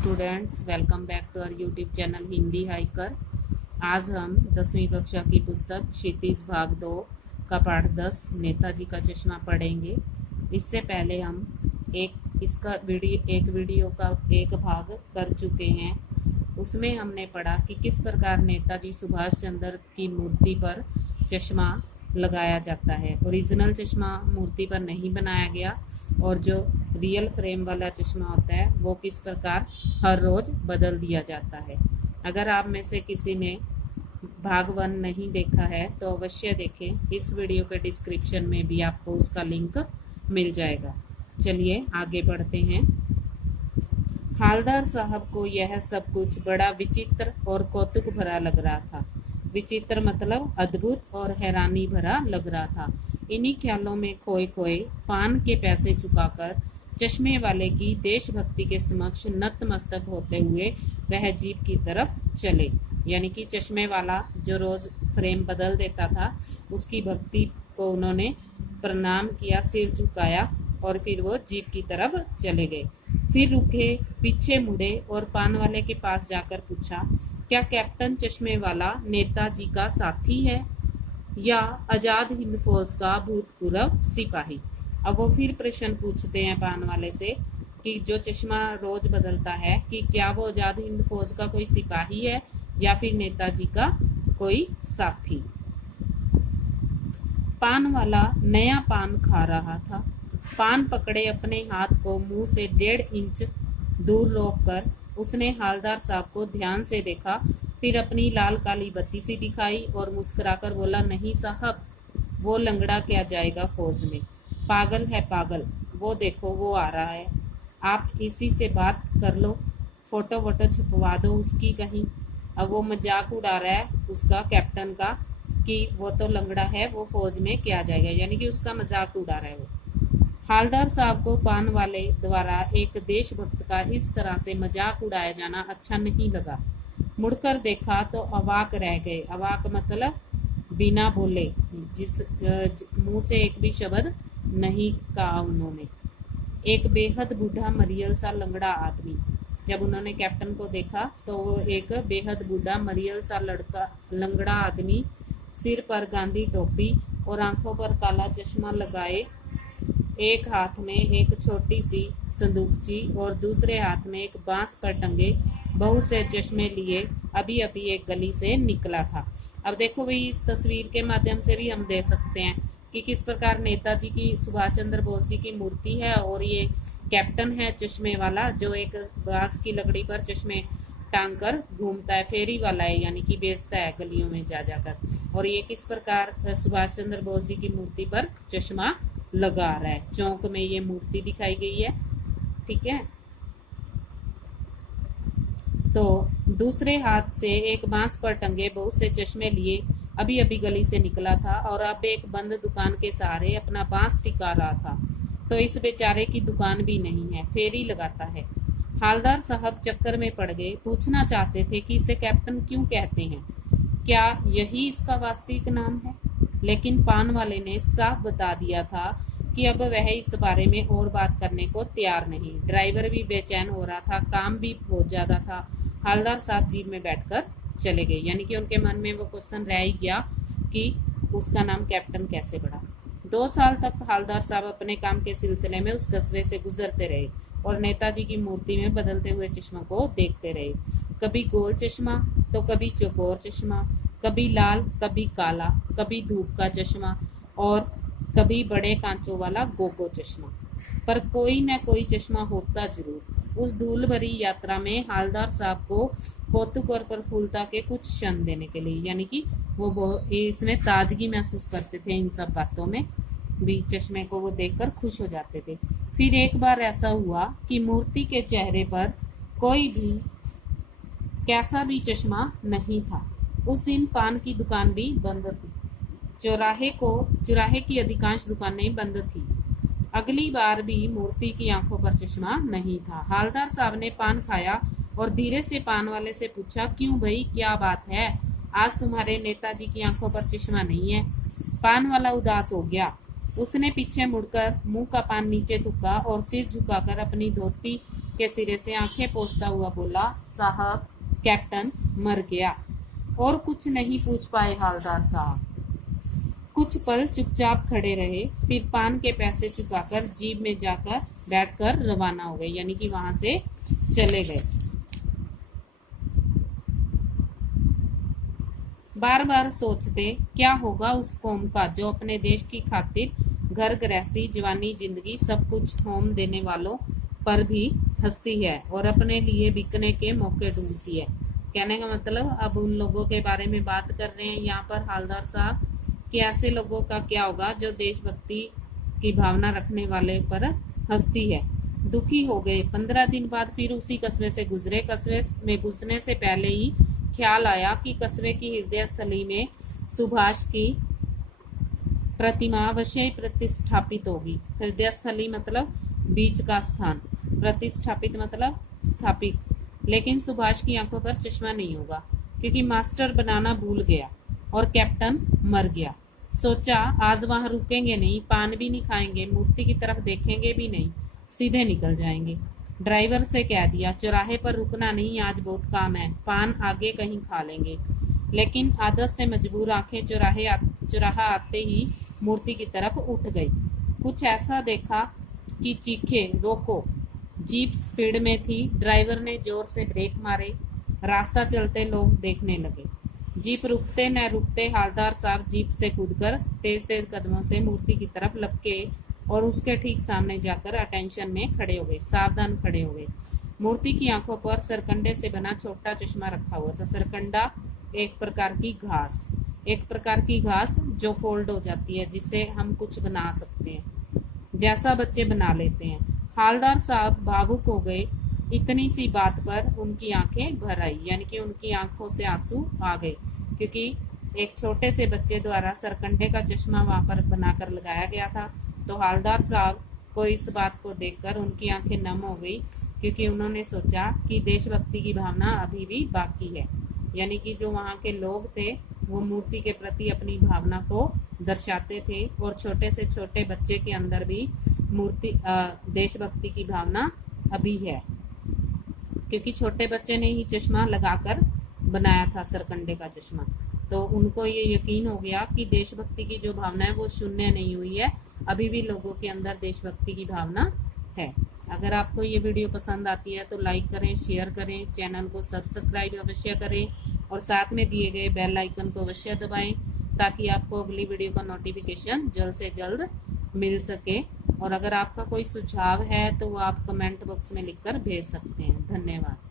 Students, welcome back to our YouTube channel Hindi hiker. आज हम 10वीं कक्षा की पुस्तक क्षितिज भाग 2 का पाठ 10 नेताजी का चश्मा पढ़ेंगे। इससे पहले हम एक वीडियो का एक भाग कर चुके हैं। उसमें हमने पढ़ा कि किस प्रकार नेताजी सुभाष चंद्र की मूर्ति पर चश्मा लगाया जाता है। ओरिजिनल चश्मा मूर्ति पर नहीं बनाया गया और जो रियल फ्रेम वाला चश्मा होता है वो किस प्रकार हर रोज़ बदल दिया जाता है। अगर आप में से किसी ने भाग 1 नहीं देखा है तो अवश्य देखें। इस वीडियो के डिस्क्रिप्शन में भी आपको उसका लिंक मिल जाएगा। चलिए आगे बढ़ते हैं। हालदार साहब को यह सब कुछ बड़ा विचित्र और कौतुक भरा लग रहा था। विचित्र मतलब अद्भुत और हैरानी भरा लग रहा था। इन्हीं ख्यालों में खोए खोए पान के पैसे चुकाकर चश्मे वाले की देशभक्ति के समक्ष नतमस्तक होते हुए वह जीप की तरफ चले। यानी कि चश्मे वाला जो रोज फ्रेम बदल देता था उसकी भक्ति को उन्होंने प्रणाम किया, सिर झुकाया और फिर वो जीप की तरफ चले गए। फिर रुके, पीछे मुड़े और पान वाले के पास जाकर पूछा, क्या कैप्टन चश्मे वाला नेताजी का साथी है या आजाद हिंद फौज का भूतपूर्व सिपाही? अब वो फिर प्रश्न पूछते हैं पान वाले से कि जो चश्मा रोज बदलता है कि क्या वो आजाद हिंद फौज का कोई सिपाही है या फिर नेताजी का कोई साथी। पान वाला नया पान खा रहा था। पान पकड़े अपने हाथ को मुंह से 1.5 इंच दूर रोककर उसने हालदार साहब को ध्यान से देखा, फिर अपनी लाल काली बत्ती सी दिखाई और मुस्कुराकर बोला, नहीं साहब, वो लंगड़ा क्या जाएगा फौज में, पागल है पागल, वो देखो वो आ रहा है, आप इसी से बात कर लो, फोटो वोटो छुपवा दो उसकी कहीं। अब वो मजाक उड़ा रहा है उसका कैप्टन का कि वो तो लंगड़ा है, वो फौज में क्या जाएगा, यानी कि उसका मजाक उड़ा रहा है वो। हालदार साहब को पान वाले द्वारा एक देशभक्त का इस तरह से मजाक उड़ाया जाना अच्छा नहीं लगा। मुड़कर देखा तो अवाक रह गए। अवाक मतलब बिना बोले, जिस मुंह से एक भी शब्द नहीं कहा उन्होंने। एक बेहद बूढ़ा मरियल सा लंगड़ा आदमी। जब उन्होंने कैप्टन को देखा तो वो एक बेहद बूढ़ा मरियल सा लंगड़ा आदमी, सिर पर गांधी टोपी और आंखों पर काला चश्मा लगाए, एक हाथ में एक छोटी सी संदूकची और दूसरे हाथ में एक बांस पर टंगे बहुत से चश्मे लिए अभी अभी एक गली से निकला था। अब देखो भाई, इस तस्वीर के माध्यम से भी हम देख सकते हैं कि किस प्रकार नेताजी की, सुभाष चंद्र बोस जी की मूर्ति है और ये कैप्टन है चश्मे वाला जो एक बांस की लकड़ी पर चश्मे टांग कर घूमता है, फेरी वाला है, यानी कि बेचता है गलियों में जा जाकर। और ये किस प्रकार सुभाष चंद्र बोस जी की मूर्ति पर चश्मा लगा रहा है। चौक में ये मूर्ति दिखाई गई है, ठीक है। तो दूसरे हाथ से एक बांस पर टंगे बहुत से चश्मे लिए अभी अभी गली से निकला था और अब एक बंद दुकान के सहारे अपना बांस टिका रहा था। तो इस बेचारे की दुकान भी नहीं है, फेरी लगाता है। हालदार साहब चक्कर में पड़ गए। पूछना चाहते थे कि इसे कैप्टन क्यों कहते हैं, क्या यही इसका वास्तविक नाम है, लेकिन पान वाले ने साफ बता दिया था कि अब वह इस बारे में और बात करने को तैयार नहीं। ड्राइवर भी बेचैन हो रहा था, काम भी बहुत ज़्यादा था। हालदार साहब जीप में बैठकर चले गए, यानी कि उनके मन में वो क्वेश्चन रह ही गया कि उसका नाम कैप्टन कैसे बढ़ा। 2 साल तक हालदार साहब अपने काम के सिलसिले में उस कस्बे से गुजरते रहे और नेताजी की मूर्ति में बदलते हुए चश्मों को देखते रहे। कभी गोल चश्मा तो कभी चौकोर चश्मा, कभी लाल कभी काला, कभी धूप का चश्मा और कभी बड़े कांचों वाला गोगो चश्मा, पर कोई न कोई चश्मा होता जरूर। उस धूल भरी यात्रा में हालदार साहब को कौतुक और प्रफुल्लता के कुछ क्षण देने के लिए, यानी कि वो इसमें ताजगी महसूस करते थे। इन सब बातों में भी चश्मे को वो देखकर खुश हो जाते थे। फिर एक बार ऐसा हुआ कि मूर्ति के चेहरे पर कोई भी कैसा भी चश्मा नहीं था। उस दिन पान की दुकान भी बंद थी। चौराहे की अधिकांश दुकानें बंद थी। अगली बार भी मूर्ति की आंखों पर चश्मा नहीं था। हालदार साहब ने पान खाया और धीरे से पान वाले से पूछा, क्यों भाई, क्या बात है, आज तुम्हारे नेताजी की आंखों पर चश्मा नहीं है? पान वाला उदास हो गया। उसने पीछे मुड़कर मुंह का पान नीचे थूका और सिर झुकाकर अपनी धोती के सिरे से आंखें पोंछता हुआ बोला, साहब कैप्टन मर गया। और कुछ नहीं पूछ पाए हवलदार साहब। कुछ पल चुपचाप खड़े रहे, फिर पान के पैसे चुकाकर जीप में जाकर बैठकर रवाना हो गए, यानी कि वहां से चले गए। बार बार सोचते क्या होगा उस कौम का जो अपने देश की खातिर घर गृहस्थी, जवानी, जिंदगी सब कुछ होम देने वालों पर भी हंसती है और अपने लिए बिकने के मौके ढूंढती है। कहने का मतलब अब उन लोगों के बारे में बात कर रहे हैं यहाँ पर हवलदार साहब कि ऐसे लोगों का क्या होगा जो देशभक्ति की भावना रखने वाले पर हंसती है। दुखी हो गए। 15 दिन बाद फिर उसी कस्बे से गुजरे। कस्बे में घुसने से पहले ही ख्याल आया कि कस्बे की हृदय स्थली में सुभाष की प्रतिमा अवश्य ही प्रतिष्ठापित होगी। हृदय स्थली मतलब बीच का स्थान, प्रतिष्ठापित मतलब स्थापित। लेकिन सुभाष की आंखों पर चश्मा नहीं होगा क्योंकि मास्टर बनाना भूल गया और कैप्टन मर गया। सोचा आज वहां रुकेंगे नहीं, पान भी नहीं खाएंगे, मूर्ति की तरफ देखेंगे भी नहीं, सीधे निकल जाएंगे। ड्राइवर से कह दिया चौराहे पर रुकना नहीं, आज बहुत काम है, पान आगे कहीं खा लेंगे। लेकिन आदत से मजबूर आंखें चौराहा आते ही मूर्ति की तरफ उठ गई। कुछ ऐसा देखा कि चीखे, रोको। जीप स्पीड में थी। ड्राइवर ने जोर से ब्रेक मारे। रास्ता चलते लोग देखने लगे। जीप रुकते न रुकते हवलदार साहब जीप से कूदकर तेज तेज कदमों से मूर्ति की तरफ लपके और उसके ठीक सामने जाकर अटेंशन में खड़े हो गए, सावधान खड़े हो गए। मूर्ति की आंखों पर सरकंडे से बना छोटा चश्मा रखा हुआ था। सरकंडा एक प्रकार की घास जो फोल्ड हो जाती है, जिससे हम कुछ बना सकते हैं, जैसा बच्चे बना लेते हैं। हवलदार साहब भावुक हो गए। इतनी सी बात पर उनकी आंखें भर आई, यानी कि उनकी आंखों से आंसू आ गए, क्योंकि एक छोटे से बच्चे द्वारा सरकंडे का चश्मा वहां पर बनाकर लगाया गया था। तो हवलदार साहब को इस बात को देखकर उनकी आंखें नम हो गई, क्योंकि उन्होंने सोचा कि देशभक्ति की भावना अभी भी बाकी है। यानी कि जो वहाँ के लोग थे वो मूर्ति के प्रति अपनी भावना को दर्शाते थे और छोटे से छोटे बच्चे के अंदर भी देशभक्ति की भावना अभी है, क्योंकि छोटे बच्चे ने ही चश्मा लगाकर बनाया था सरकंडे का चश्मा। तो उनको ये यकीन हो गया कि देशभक्ति की जो भावना है वो शून्य नहीं हुई है, अभी भी लोगों के अंदर देशभक्ति की भावना है। अगर आपको ये वीडियो पसंद आती है तो लाइक करें, शेयर करें, चैनल को सब्सक्राइब अवश्य करें और साथ में दिए गए बेल आइकन को अवश्य दबाएं ताकि आपको अगली वीडियो का नोटिफिकेशन जल्द से जल्द मिल सके। और अगर आपका कोई सुझाव है तो वो आप कमेंट बॉक्स में लिखकर भेज सकते हैं। धन्यवाद।